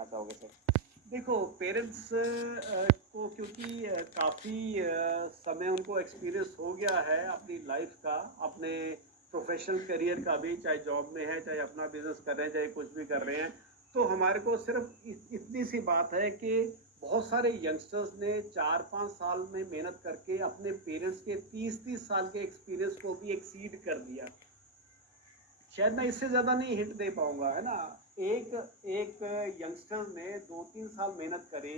करना चाहोगे सर? देखो, पेरेंट्स को क्योंकि काफ़ी समय उनको एक्सपीरियंस हो गया है अपनी लाइफ का, अपने प्रोफेशनल करियर का भी, चाहे जॉब में है, चाहे अपना बिजनेस कर रहे हैं, चाहे कुछ भी कर रहे हैं। तो हमारे को सिर्फ इतनी सी बात है कि बहुत सारे यंगस्टर्स ने 4-5 साल में मेहनत करके अपने पेरेंट्स के 30-30 साल के एक्सपीरियंस को भी एक्सीड कर दिया। शायद मैं इससे ज़्यादा नहीं हिंट दे पाऊंगा, है ना। एक एक यंगस्टर ने 2-3 साल मेहनत करी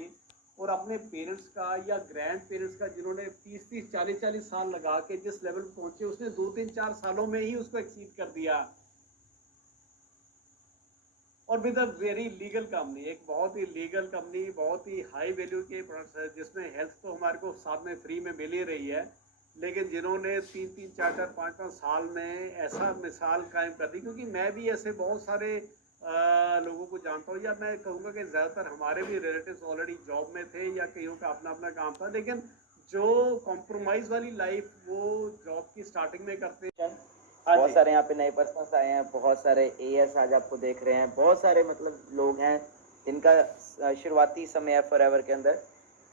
और अपने पेरेंट्स का या ग्रैंड पेरेंट्स का, जिन्होंने 30-30 40-40 साल लगा के जिस लेवल पर पहुंचे, उसने 2-3-4 सालों में ही उसको एक्सीड कर दिया। और with a very legal company, एक बहुत ही लीगल कंपनी, बहुत ही हाई वैल्यू के प्रोडक्ट्स है, जिसमें हेल्थ तो हमारे को साथ में फ्री में मिल ही रही है। लेकिन जिन्होंने 3-3 4-4 5-5 साल में ऐसा मिसाल कायम कर दी, क्योंकि मैं भी ऐसे बहुत सारे लोगों को जानता हूँ, या मैं कहूँगा कि ज़्यादातर हमारे भी रिलेटिव्स ऑलरेडी जॉब में थे या कईयों का अपना अपना काम था, लेकिन जो कॉम्प्रोमाइज़ वाली लाइफ वो जॉब की स्टार्टिंग में करते हैं। हाँ बहुत जी। सारे यहाँ पे नए पर्सन्स आए हैं, बहुत सारे एएस आज आपको देख रहे हैं, बहुत सारे मतलब लोग हैं जिनका शुरुआती समय है फॉरएवर के अंदर।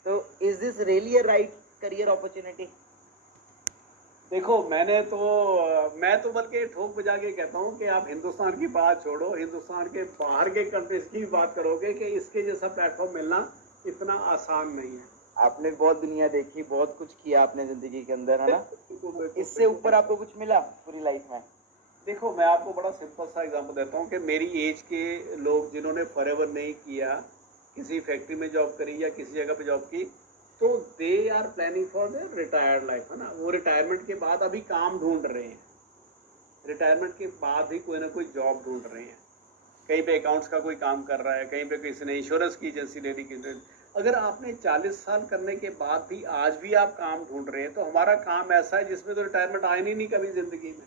तो is this really a right career opportunity? देखो, मैं तो बल्कि ठोक बजा के कहता हूँ कि आप हिंदुस्तान की बात छोड़ो, हिंदुस्तान के बाहर के कंट्रीज की बात करोगे कि इसके जैसा प्लेटफॉर्म मिलना इतना आसान नहीं है। आपने बहुत दुनिया देखी, बहुत कुछ किया आपने जिंदगी के अंदर, है ना? बिल्कुल बिल्कुल इससे बिल्कुल। ऊपर आपको कुछ मिला पूरी लाइफ में? देखो, मैं आपको बड़ा सिंपल सा एग्जांपल देता हूँ कि मेरी एज के लोग जिन्होंने फॉरएवर नहीं किया, किसी फैक्ट्री में जॉब करी या किसी जगह पे जॉब की, तो they are planning for the retired life, है ना। वो रिटायरमेंट के बाद अभी काम ढूंढ रहे हैं, रिटायरमेंट के बाद भी कोई ना कोई जॉब ढूंढ रहे हैं। कहीं पे अकाउंट्स का कोई काम कर रहा है, कहीं पे किसी ने इंश्योरेंस की एजेंसी ले ली, किसी ने। अगर आपने 40 साल करने के बाद भी आज भी आप काम ढूंढ रहे हैं, तो हमारा काम ऐसा है जिसमें तो रिटायरमेंट आए नहीं कभी जिंदगी में।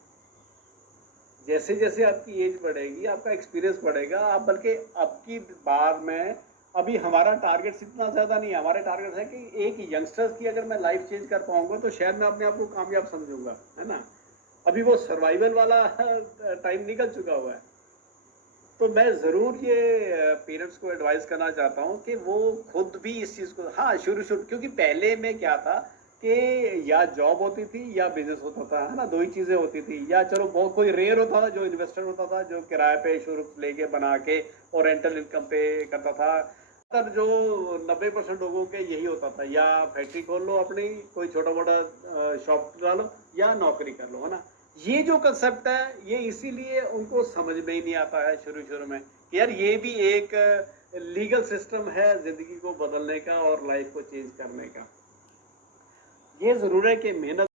जैसे जैसे आपकी एज बढ़ेगी, आपका एक्सपीरियंस बढ़ेगा, आप बल्कि आपकी बार में, अभी हमारा टारगेट इतना ज़्यादा नहीं है। हमारे टारगेट है कि एक यंगस्टर्स की अगर मैं लाइफ चेंज कर पाऊंगा तो शायद मैं अपने आप को कामयाब समझूंगा, है ना। अभी वो सर्वाइवल वाला टाइम निकल चुका हुआ है। तो मैं ज़रूर ये पेरेंट्स को एडवाइस करना चाहता हूँ कि वो खुद भी इस चीज़ को, हाँ, शुरू क्योंकि पहले में क्या था कि या जॉब होती थी या बिजनेस होता था, है ना। दो ही चीज़ें होती थी, या चलो बहुत कोई रेयर होता था जो इन्वेस्टर होता था, जो किराए पे शुरू लेके बना के और रेंटल इनकम पे करता था। तब जो 90% लोगों के यही होता था, या फैक्ट्री खोल लो अपनी, कोई छोटा मोटा शॉप डालो, या नौकरी कर लो, है ना। ये जो कंसेप्ट है, ये इसीलिए उनको समझ में ही नहीं आता है शुरू शुरू में कि यार ये भी एक लीगल सिस्टम है जिंदगी को बदलने का और लाइफ को चेंज करने का। ये जरूर है कि मेहनत